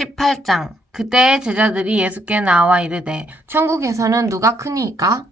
18장. 그때의 제자들이 예수께 나와 이르되 천국에서는 누가 크니이까?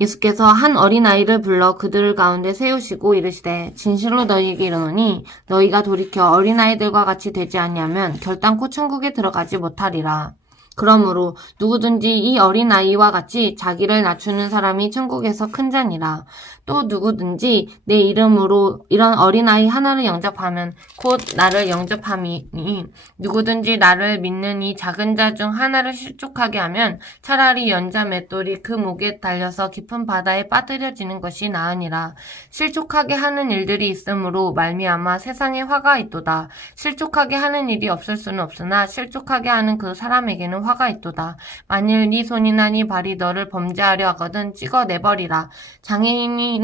예수께서 한 어린아이를 불러 그들 가운데 세우시고 이르시되 진실로 너희에게 이르노니 너희가 돌이켜 어린아이들과 같이 되지 아니하면 결단코 천국에 들어가지 못하리라. 그러므로 누구든지 이 어린아이와 같이 자기를 낮추는 사람이 천국에서 큰 자니라. 또 누구든지 내 이름으로 이런 어린아이 하나를 영접하면 곧 나를 영접함이니 누구든지 나를 믿는 이 작은 자 중 하나를 실족하게 하면 차라리 연자 맷돌이 그 목에 달려서 깊은 바다에 빠뜨려지는 것이 나으니라. 실족하게 하는 일들이 있으므로 말미암아 세상에 화가 있도다. 실족하게 하는 일이 없을 수는 없으나 실족하게 하는 그 사람에게는 화가 있도다. 만일 네 손이나 네 발이 너를 범죄하려 하거든 찍어내버리라. 장애인이나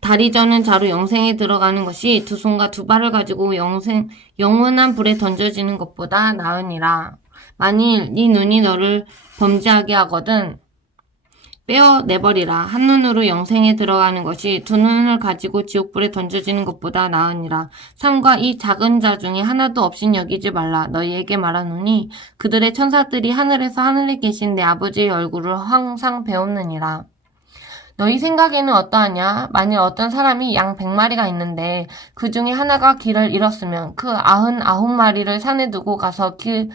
다리 저는 자로 영생에 들어가는 것이 두 손과 두 발을 가지고 영원한 불에 던져지는 것보다 나으니라. 만일 네 눈이 너를 범죄하게 하거든 빼어내버리라. 한 눈으로 영생에 들어가는 것이 두 눈을 가지고 지옥불에 던져지는 것보다 나으니라. 삼가 이 작은 자 중에 하나도 없인 여기지 말라. 너희에게 말하노니 그들의 천사들이 하늘에서 하늘에 계신 내 아버지의 얼굴을 항상 배웠느니라. 너희 생각에는 어떠하냐? 만일 어떤 사람이 양 100마리가 있는데 그 중에 하나가 길을 잃었으면 그 99마리를 산에 두고 가서 길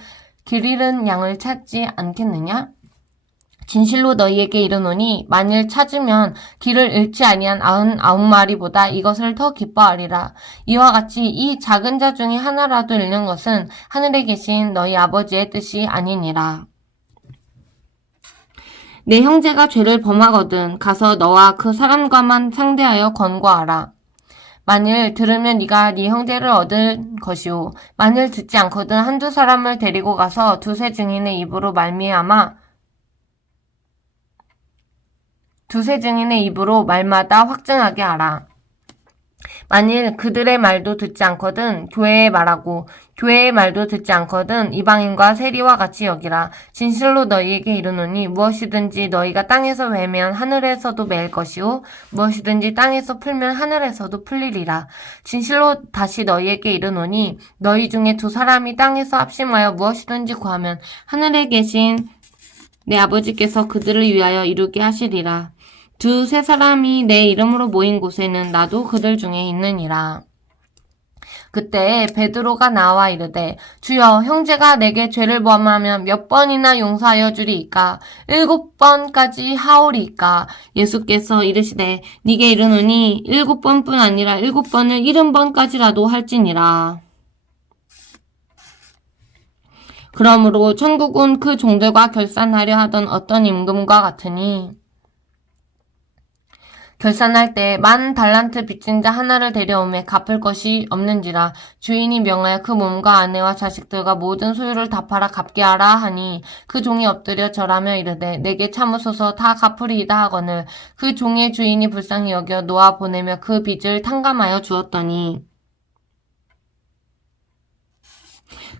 잃은 양을 찾지 않겠느냐? 진실로 너희에게 이르노니 만일 찾으면 길을 잃지 아니한 99마리보다 이것을 더 기뻐하리라. 이와 같이 이 작은 자 중에 하나라도 잃는 것은 하늘에 계신 너희 아버지의 뜻이 아니니라. 내 형제가 죄를 범하거든 가서 너와 그 사람과만 상대하여 권고하라. 만일 들으면 네가 네 형제를 얻을 것이오. 만일 듣지 않거든 한두 사람을 데리고 가서 두세 증인의 입으로 말마다 확증하게 하라. 만일 그들의 말도 듣지 않거든 교회의 말하고 교회의 말도 듣지 않거든 이방인과 세리와 같이 여기라. 진실로 너희에게 이르노니 무엇이든지 너희가 땅에서 매면 하늘에서도 매일 것이요 무엇이든지 땅에서 풀면 하늘에서도 풀리리라. 진실로 다시 너희에게 이르노니 너희 중에 두 사람이 땅에서 합심하여 무엇이든지 구하면 하늘에 계신 내 아버지께서 그들을 위하여 이루게 하시리라. 두세 사람이 내 이름으로 모인 곳에는 나도 그들 중에 있느니라. 그때 베드로가 나와 이르되 주여 형제가 내게 죄를 범하면 몇 번이나 용서하여 주리이까? 7번까지 하오리이까? 예수께서 이르시되 네게 이르노니 7번뿐 아니라 7번을 70번까지라도 할지니라. 그러므로 천국은 그 종들과 결산하려 하던 어떤 임금과 같으니 결산할 때 10,000달란트 빚진 자 하나를 데려오매 갚을 것이 없는지라. 주인이 명하여 그 몸과 아내와 자식들과 모든 소유를 다 팔아 갚게 하라 하니 그 종이 엎드려 절하며 이르되 내게 참으소서 다 갚으리이다 하거늘 그 종의 주인이 불쌍히 여겨 놓아 보내며 그 빚을 탕감하여 주었더니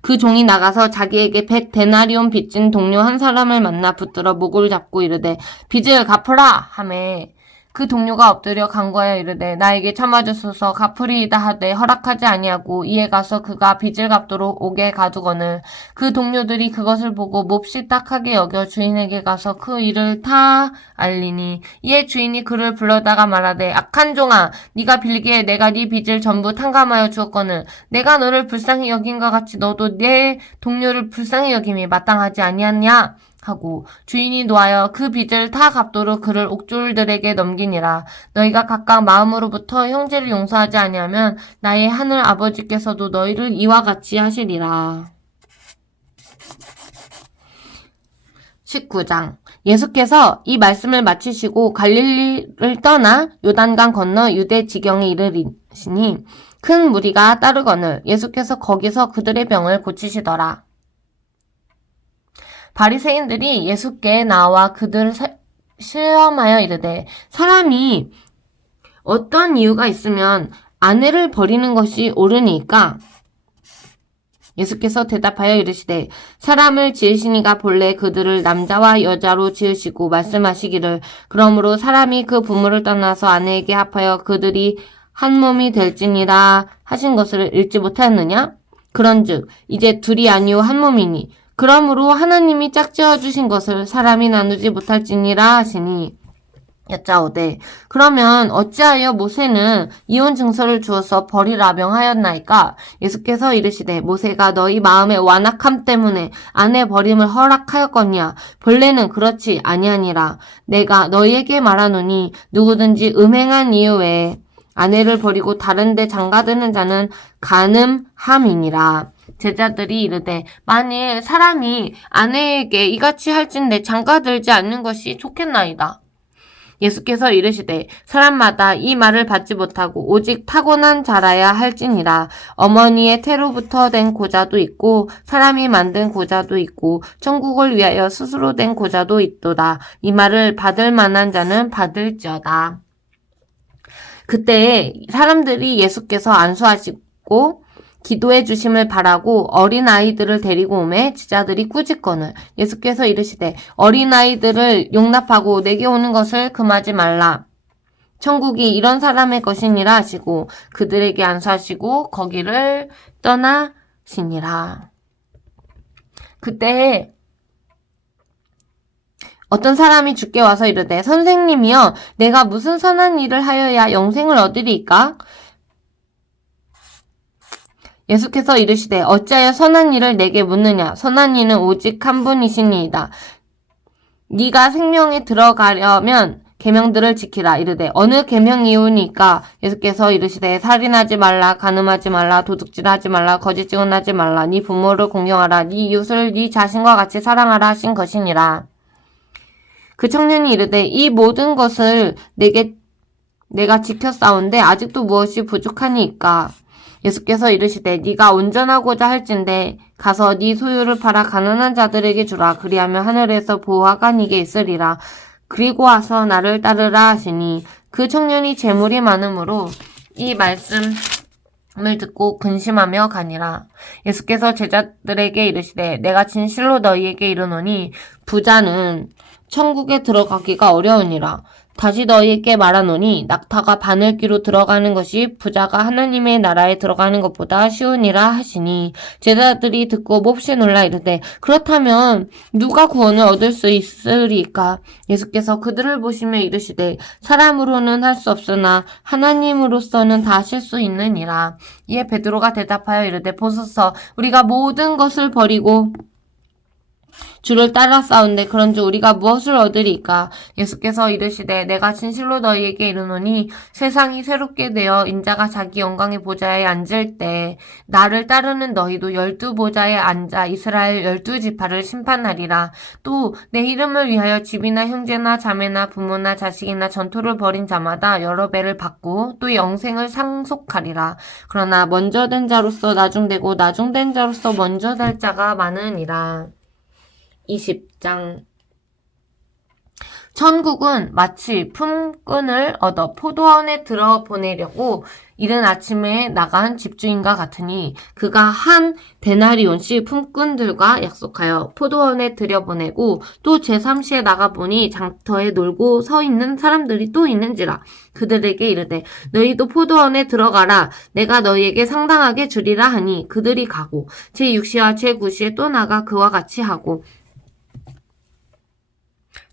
그 종이 나가서 자기에게 100데나리온 빚진 동료 한 사람을 만나 붙들어 목을 잡고 이르되 빚을 갚으라 하매 그 동료가 엎드려 간구하여 이르되 나에게 참아주소서 갚으리이다 하되 허락하지 아니하고 이에 가서 그가 빚을 갚도록 옥에 가두거늘 그 동료들이 그것을 보고 몹시 딱하게 여겨 주인에게 가서 그 일을 다 알리니 이에 주인이 그를 불러다가 말하되 악한 종아 네가 빌기에 내가 네 빚을 전부 탕감하여 주었거늘 내가 너를 불쌍히 여긴과 같이 너도 내 동료를 불쌍히 여김이 마땅하지 아니하냐 하고 주인이 노하여 그 빚을 다 갚도록 그를 옥졸들에게 넘기니라. 너희가 각각 마음으로부터 형제를 용서하지 아니하면 나의 하늘 아버지께서도 너희를 이와 같이 하시리라. 19장. 예수께서 이 말씀을 마치시고 갈릴리를 떠나 요단강 건너 유대 지경에 이르시니 큰 무리가 따르거늘 예수께서 거기서 그들의 병을 고치시더라. 바리새인들이 예수께 나와 그들을 시험하여 이르되 사람이 어떤 이유가 있으면 아내를 버리는 것이 옳으니까? 예수께서 대답하여 이르시되 사람을 지으시니가 본래 그들을 남자와 여자로 지으시고 말씀하시기를 그러므로 사람이 그 부모를 떠나서 아내에게 합하여 그들이 한 몸이 될지니라 하신 것을 읽지 못하였느냐? 그런즉 이제 둘이 아니요 한 몸이니 그러므로 하나님이 짝지어 주신 것을 사람이 나누지 못할지니라 하시니 여짜오되 그러면 어찌하여 모세는 이혼 증서를 주어서 버리라 명하였나이까? 예수께서 이르시되 모세가 너희 마음의 완악함 때문에 아내 버림을 허락하였거니와 본래는 그렇지 아니하니라. 내가 너희에게 말하노니 누구든지 음행한 이유 외에 아내를 버리고 다른 데 장가드는 자는 간음함이니라. 제자들이 이르되 만일 사람이 아내에게 이같이 할진대 장가들지 않는 것이 좋겠나이다. 예수께서 이르시되 사람마다 이 말을 받지 못하고 오직 타고난 자라야 할지니라. 어머니의 태로부터 된 고자도 있고 사람이 만든 고자도 있고 천국을 위하여 스스로 된 고자도 있도다. 이 말을 받을 만한 자는 받을지어다. 그때 사람들이 예수께서 안수하시고 기도해 주심을 바라고 어린아이들을 데리고 오매 제자들이 꾸짖거늘 예수께서 이르시되 어린아이들을 용납하고 내게 오는 것을 금하지 말라. 천국이 이런 사람의 것이니라 하시고 그들에게 안수하시고 거기를 떠나시니라. 그때 어떤 사람이 주께 와서 이르되 선생님이여 내가 무슨 선한 일을 하여야 영생을 얻으리이까? 예수께서 이르시되 어찌하여 선한 일을 내게 묻느냐? 선한 이는 오직 한 분이시니이다. 네가 생명에 들어가려면 계명들을 지키라. 이르되 어느 계명이오니까? 예수께서 이르시되 살인하지 말라, 간음하지 말라, 도둑질하지 말라, 거짓 증언하지 말라, 네 부모를 공경하라, 네 이웃을 네 자신과 같이 사랑하라 하신 것이니라. 그 청년이 이르되 이 모든 것을 내가 지켰사온데 아직도 무엇이 부족하니이까? 예수께서 이르시되 네가 온전하고자 할진대 가서 네 소유를 팔아 가난한 자들에게 주라. 그리하면 하늘에서 보화가 네게 있으리라. 그리고 와서 나를 따르라 하시니 그 청년이 재물이 많으므로 이 말씀을 듣고 근심하며 가니라. 예수께서 제자들에게 이르시되 내가 진실로 너희에게 이르노니 부자는 천국에 들어가기가 어려우니라. 다시 너희에게 말하노니 낙타가 바늘귀로 들어가는 것이 부자가 하나님의 나라에 들어가는 것보다 쉬우니라 하시니 제자들이 듣고 몹시 놀라 이르되 그렇다면 누가 구원을 얻을 수 있으리까? 예수께서 그들을 보시며 이르시되 사람으로는 할 수 없으나 하나님으로서는 다 하실 수 있느니라. 이에 베드로가 대답하여 이르되 보소서 우리가 모든 것을 버리고 주를 따라 싸운데 그런즉 우리가 무엇을 얻으리까? 예수께서 이르시되 내가 진실로 너희에게 이르노니 세상이 새롭게 되어 인자가 자기 영광의 보좌에 앉을 때 나를 따르는 너희도 12보좌에 앉아 이스라엘 12지파를 심판하리라. 또 내 이름을 위하여 집이나 형제나 자매나 부모나 자식이나 전토를 벌인 자마다 여러 배를 받고 또 영생을 상속하리라. 그러나 먼저 된 자로서 나중되고 나중된 자로서 먼저 될 자가 많으니라. 20장 천국은 마치 품꾼을 얻어 포도원에 들어보내려고 이른 아침에 나간 집주인과 같으니 그가 한 데나리온씩 품꾼들과 약속하여 포도원에 들여보내고 또 제3시에 나가보니 장터에 놀고 서 있는 사람들이 또 있는지라. 그들에게 이르되 너희도 포도원에 들어가라. 내가 너희에게 상당하게 주리라 하니 그들이 가고 제6시와 제9시에 또 나가 그와 같이 하고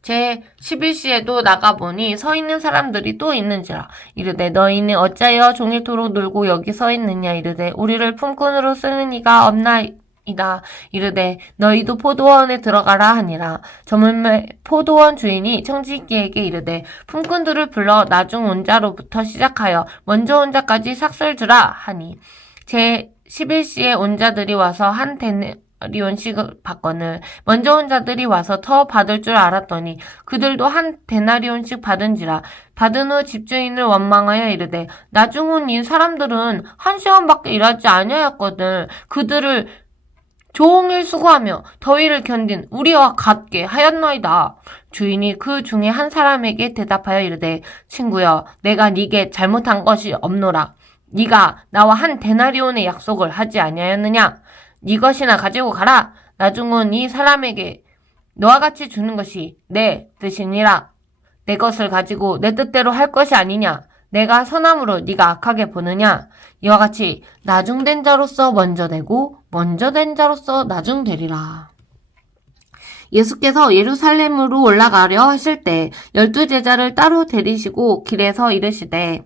제11시에도 나가보니 서 있는 사람들이 또 있는지라. 이르되 너희는 어찌하여 종일토록 놀고 여기 서 있느냐. 이르되 우리를 품꾼으로 쓰는 이가 없나이다. 이르되 너희도 포도원에 들어가라 하니라. 저물매 포도원 주인이 청지기에게 이르되 품꾼들을 불러 나중 온 자로부터 시작하여 먼저 온 자까지 삭슬 주라 하니 제11시에 온 자들이 와서 한 데나리온씩을 받거늘 먼저 온 자들이 와서 더 받을 줄 알았더니 그들도 한 데나리온씩 받은지라. 받은 후 집주인을 원망하여 이르되 나중 온 이 사람들은 1시간밖에 일하지 아니하였거든. 그들을 종일 수고하며 더위를 견딘 우리와 같게 하였나이다. 주인이 그 중에 한 사람에게 대답하여 이르되 친구여 내가 네게 잘못한 것이 없노라. 네가 나와 한 데나리온의 약속을 하지 아니하였느냐? 네 것이나 가지고 가라. 나중 온 이 사람에게 너와 같이 주는 것이 내 뜻이니라. 내 것을 가지고 내 뜻대로 할 것이 아니냐. 내가 선함으로 네가 악하게 보느냐? 이와 같이 나중된 자로서 먼저 되고 먼저 된 자로서 나중되리라. 예수께서 예루살렘으로 올라가려 하실 때 12제자를 따로 데리시고 길에서 이르시되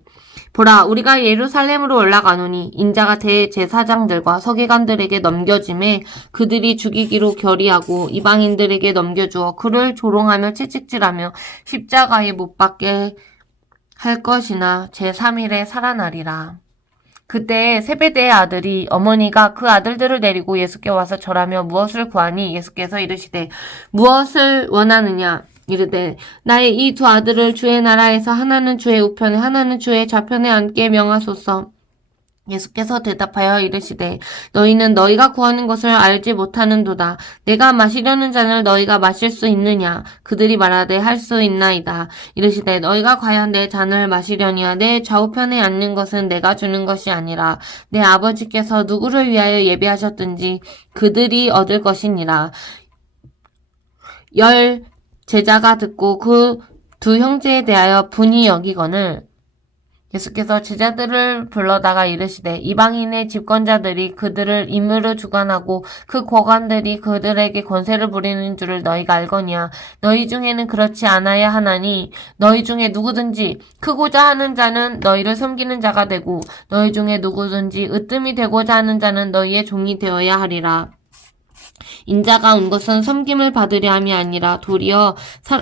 보라 우리가 예루살렘으로 올라가노니 인자가 대제사장들과 서기관들에게 넘겨짐에 그들이 죽이기로 결의하고 이방인들에게 넘겨주어 그를 조롱하며 채찍질하며 십자가에 못 박게 할 것이나 제3일에 살아나리라. 그때 세베대의 아들이 어머니가 그 아들들을 데리고 예수께 와서 절하며 무엇을 구하니 예수께서 이르시되 무엇을 원하느냐 이르되 나의 이 두 아들을 주의 나라에서 하나는 주의 우편에 하나는 주의 좌편에 앉게 명하소서. 예수께서 대답하여 이르시되 너희는 너희가 구하는 것을 알지 못하는도다. 내가 마시려는 잔을 너희가 마실 수 있느냐? 그들이 말하되 할 수 있나이다. 이르시되 너희가 과연 내 잔을 마시려니와 내 좌우편에 앉는 것은 내가 주는 것이 아니라 내 아버지께서 누구를 위하여 예비하셨든지 그들이 얻을 것이니라. 10 제자가 듣고 그 두 형제에 대하여 분이 여기거늘 예수께서 제자들을 불러다가 이르시되 이방인의 집권자들이 그들을 임으로 주관하고 그 거관들이 그들에게 권세를 부리는 줄을 너희가 알거니와 너희 중에는 그렇지 않아야 하나니 너희 중에 누구든지 크고자 하는 자는 너희를 섬기는 자가 되고 너희 중에 누구든지 으뜸이 되고자 하는 자는 너희의 종이 되어야 하리라. 인자가 온 것은 섬김을 받으려 함이 아니라 도리어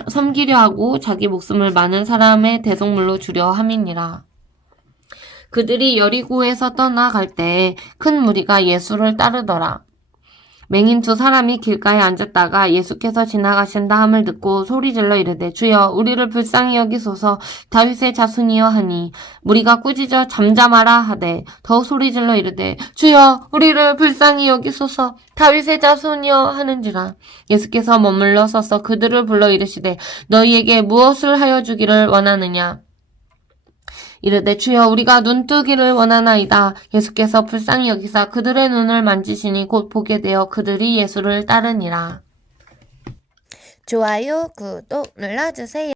섬기려 하고 자기 목숨을 많은 사람의 대속물로 주려 함이니라. 그들이 여리고에서 떠나갈 때 큰 무리가 예수를 따르더라. 맹인 두 사람이 길가에 앉았다가 예수께서 지나가신다 함을 듣고 소리질러 이르되 주여 우리를 불쌍히 여기소서 다윗의 자손이여 하니 무리가 꾸짖어 잠잠하라 하되 더 소리질러 이르되 주여 우리를 불쌍히 여기소서 다윗의 자손이여 하는지라. 예수께서 머물러 서서 그들을 불러 이르시되 너희에게 무엇을 하여 주기를 원하느냐? 이르되 주여 우리가 눈뜨기를 원하나이다. 예수께서 불쌍히 여기사 그들의 눈을 만지시니 곧 보게 되어 그들이 예수를 따르니라. 좋아요, 구독 눌러주세요.